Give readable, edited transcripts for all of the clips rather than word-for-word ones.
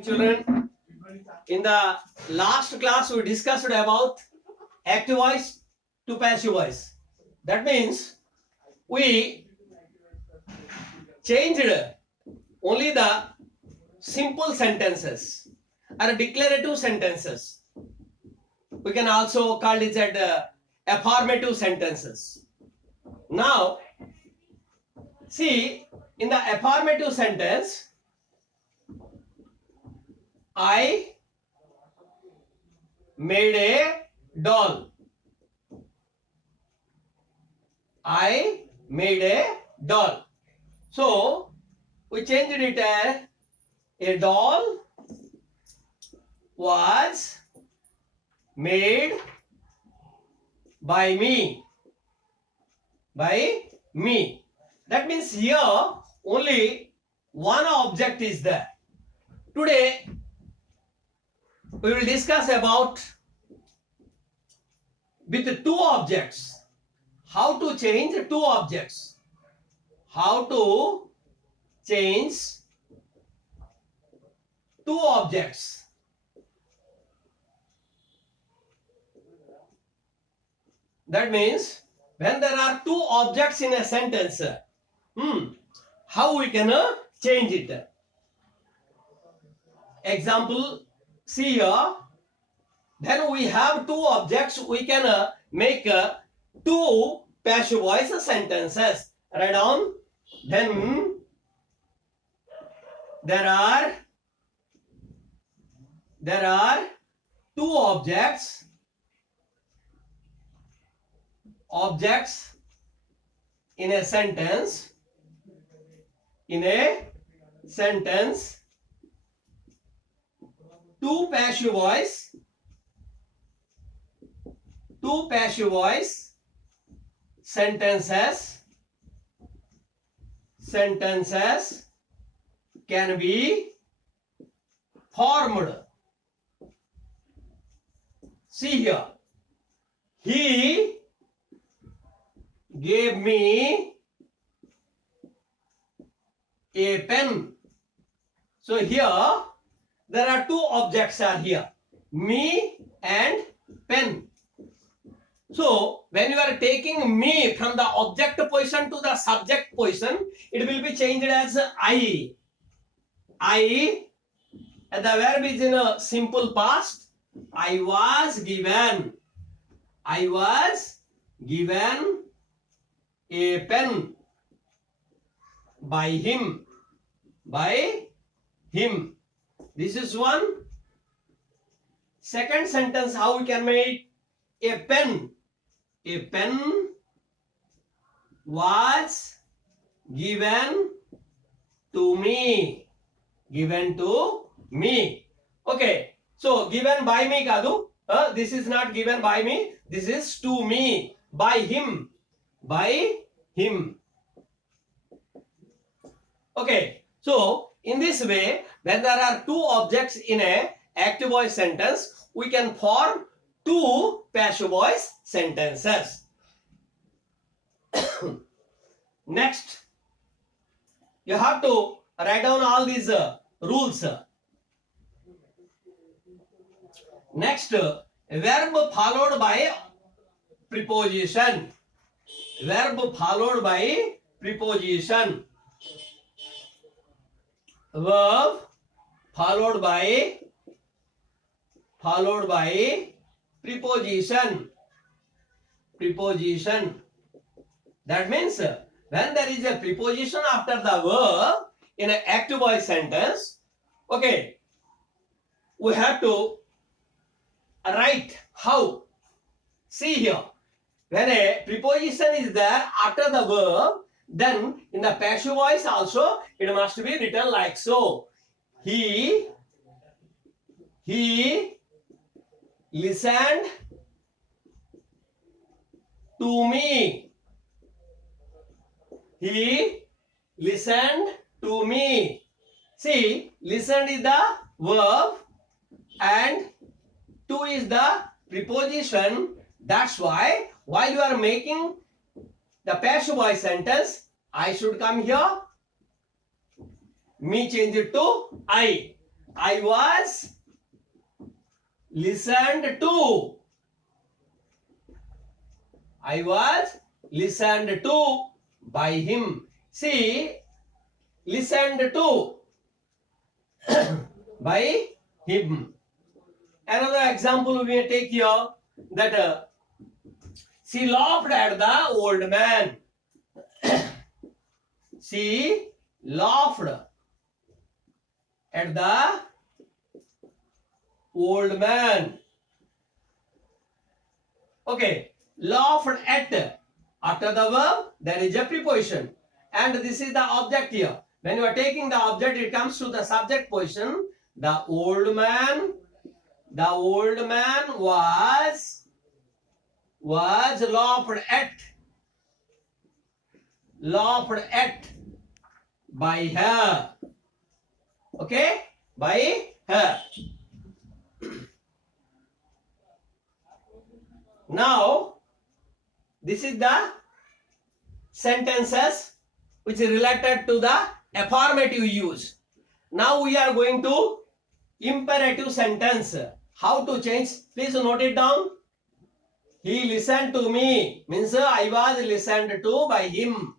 Children, in the last class we discussed about active voice to passive voice. That means we changed only the simple sentences or declarative sentences. We can also call it as affirmative sentences. Now, see, in the affirmative sentence, I made a doll. I made a doll. So we changed it as a doll was made by me. By me. That means here only one object is there. Today we will discuss about with two objects. How to change two objects. How to change two objects. That means when there are two objects in a sentence, how we can change it. Example, see here. Then we have two objects. We can make two passive voice sentences. Write down. Then there are two objects in a sentence. In a sentence, two passive voice sentences can be formed. See here. He gave me a pen. So here there are two objects are here, me and pen. So when you are taking me from the object position to the subject position, it will be changed as I. And the verb is in a simple past. I was given a pen by him. This is one. Second sentence, how we can make a pen. A pen was given to me. Okay. So given by me kadu. This is not given by me. This is to me. By him. Okay. So in this way, when there are two objects in a active voice sentence, we can form two passive voice sentences. Next, you have to write down all these rules. Next, verb followed by preposition. Verb followed by preposition. Verb followed by preposition. That means when there is a preposition after the verb in an active voice sentence, okay, we have to write how. See here, when a preposition is there after the verb, then in the passive voice also it must be written like so. He listened to me. He listened to me. See, listened is the verb and to is the preposition. That's why while you are making the passive voice sentence, I should come here. Me change it to I. I was listened to. I was listened to by him. See, listened to by him. Another example we take here that she laughed at the old man. She laughed at the old man. Okay, laughed at. After the verb, there is a preposition. And this is the object here. When you are taking the object, it comes to the subject position. The old man was laughed at by her. Okay, by her. Now, this is the sentences which is related to the affirmative use. Now we are going to imperative sentence. How to change? Please note it down. He listened to me means I was listened to by him.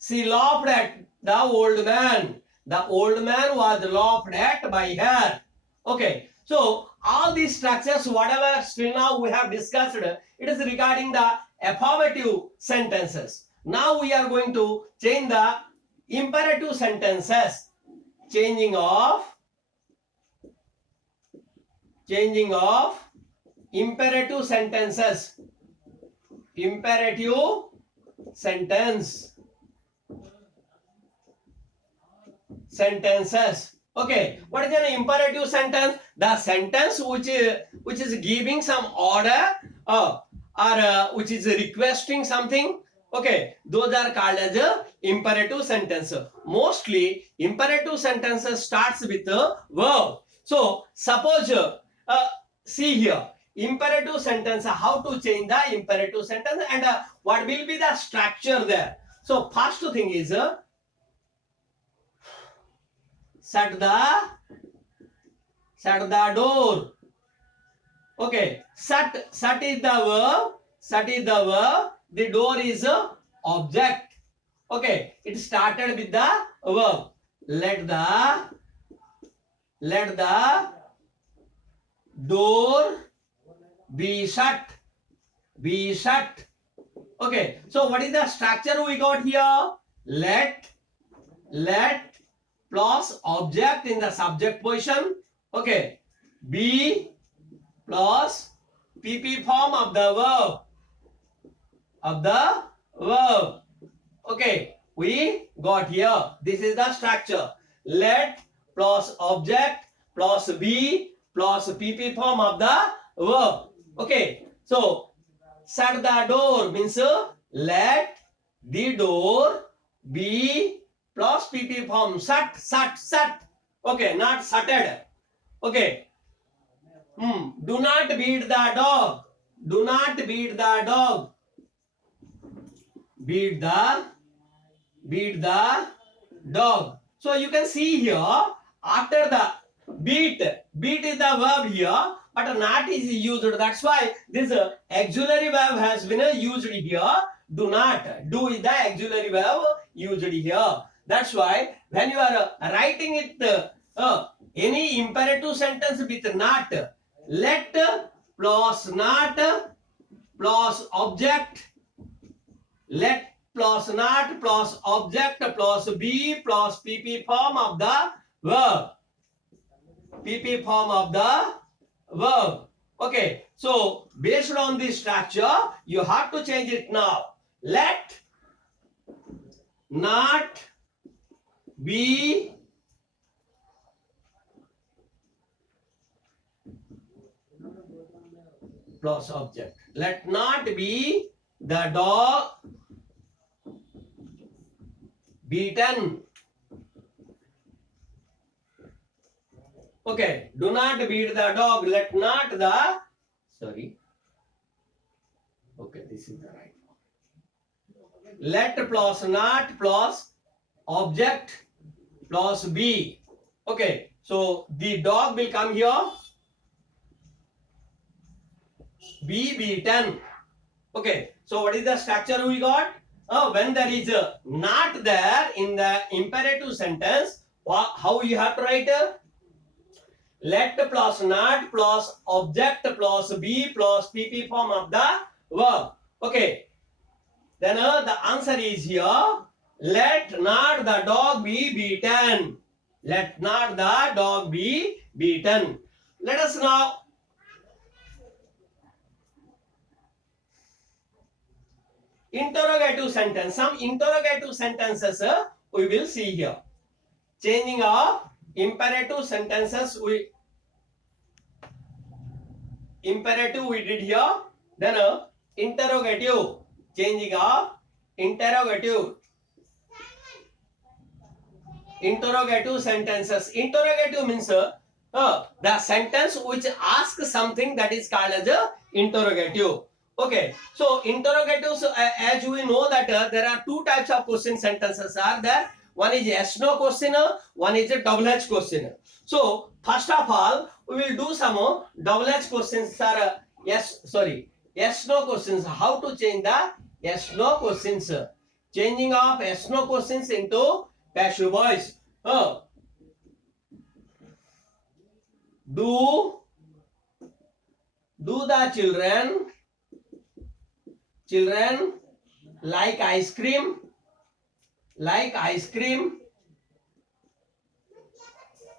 She laughed at the old man. The old man was laughed at by her. Okay. So all these structures, whatever still now we have discussed, it is regarding the affirmative sentences. Now we are going to change the imperative sentences. Changing of imperative sentences. Imperative sentences. Okay, what is an imperative sentence? The sentence which is giving some order or which is requesting something. Okay, those are called as a imperative sentence. Mostly imperative sentences starts with a verb. So suppose see here imperative sentence, how to change the imperative sentence and what will be the structure there. So first thing is shut the door. Okay, shut is the verb. The door is a object. Okay, it started with the verb. Let the door be shut. Okay, so what is the structure we got here? Let plus object in the subject position. Okay, be plus PP form of the verb. Okay, we got here. This is the structure. Let plus object plus be plus PP form of the verb. Okay, so shut the door means let the door be plus PP form. Shut. Okay, not shutted. Okay. Do not beat the dog. Beat the dog. So you can see here after the beat is the verb here, but not is used. That's why this auxiliary verb has been used here. Do not. Do is the auxiliary verb used here. That's why when you are writing it any imperative sentence with not, let plus not plus object, let plus not plus object plus be plus PP form of the verb. Okay, so based on this structure, you have to change it now. Let not be plus object. Let not be the dog beaten. Okay, do not beat the dog. Let not the, sorry. Okay, this is the right one. Let plus not plus object plus be. Okay, So the dog will come here. Be beaten. Okay. So what is the structure we got? When there is a not there in the imperative sentence, how you have to write? Let plus not plus object plus be plus pp form of the verb. Okay. Then the answer is here. Let not the dog be beaten. Let not the dog be beaten. Let us now interrogative sentence. Some interrogative sentences we will see here. Changing of imperative sentences imperative we did here. Then interrogative. Changing of interrogative sentences. Interrogative means the sentence which asks something, that is called as a interrogative. Okay, so interrogatives, as we know that there are two types of question sentences are there. One is yes no question, one is a double H question. So first of all we will do some double H questions are yes no questions. How to change the yes no questions? Changing of yes no questions into passive voice. Do the children like ice cream? Like ice cream?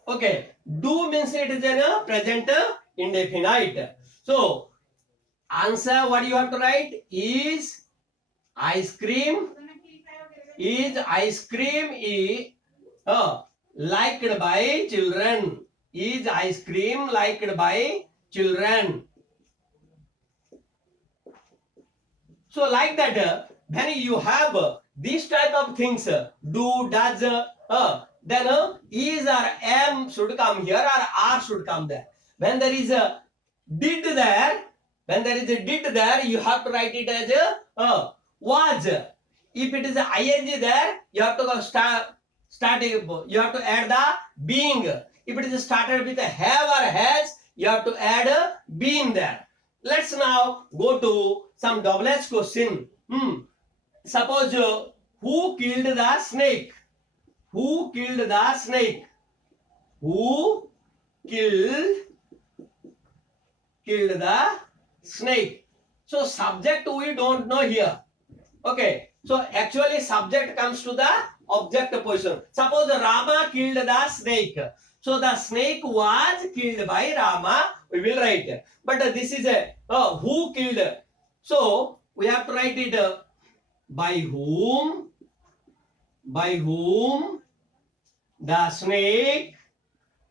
Okay, do means it is a present indefinite. So answer what you have to write is ice cream liked by children. Is ice cream liked by children? So like that, when you have this type of things, do, does, then is or am should come here or are should come there. When there is a did there, you have to write it as was. If it is ing there, you have to go you have to add the being. If it is started with a have or has, you have to add a been there. Let's now go to some double H question. Suppose who killed the snake? Who killed the snake? Who killed the snake? So subject we don't know here. Okay. So actually subject comes to the object position. Suppose Rama killed the snake. So the snake was killed by Rama. We will write. But this is a who killed. So we have to write it by whom the snake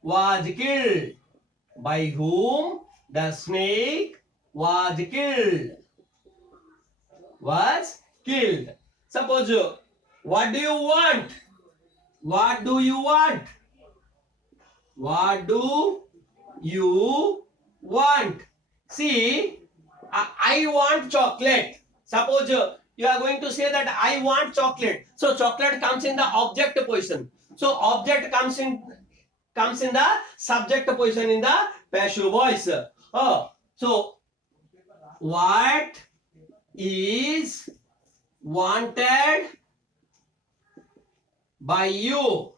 was killed. By whom the snake was killed. Suppose what do you want? What do you want? What do you want? See, I want chocolate. Suppose you are going to say that I want chocolate. So chocolate comes in the object position. So object comes in the subject position in the passive voice. So what is wanted by you?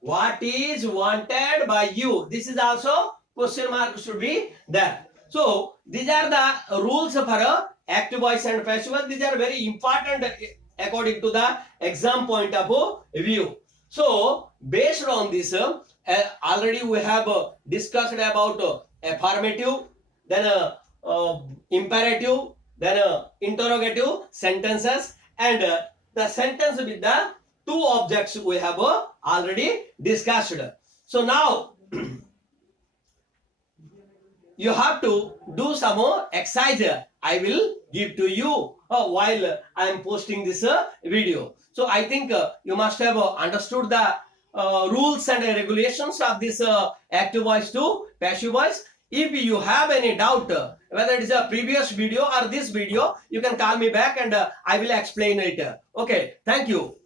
What is wanted by you? This is also question mark should be there. So these are the rules for active voice and passive voice. These are very important according to the exam point of view. So based on this, already we have discussed about affirmative, then imperative, then interrogative sentences, and the sentence with the two objects we have already discussed. So now you have to do some more exercise. I will give to you while I am posting this video. So I think you must have understood the rules and regulations of this active voice to passive voice. If you have any doubt, whether it is a previous video or this video, you can call me back and I will explain it. Okay, thank you.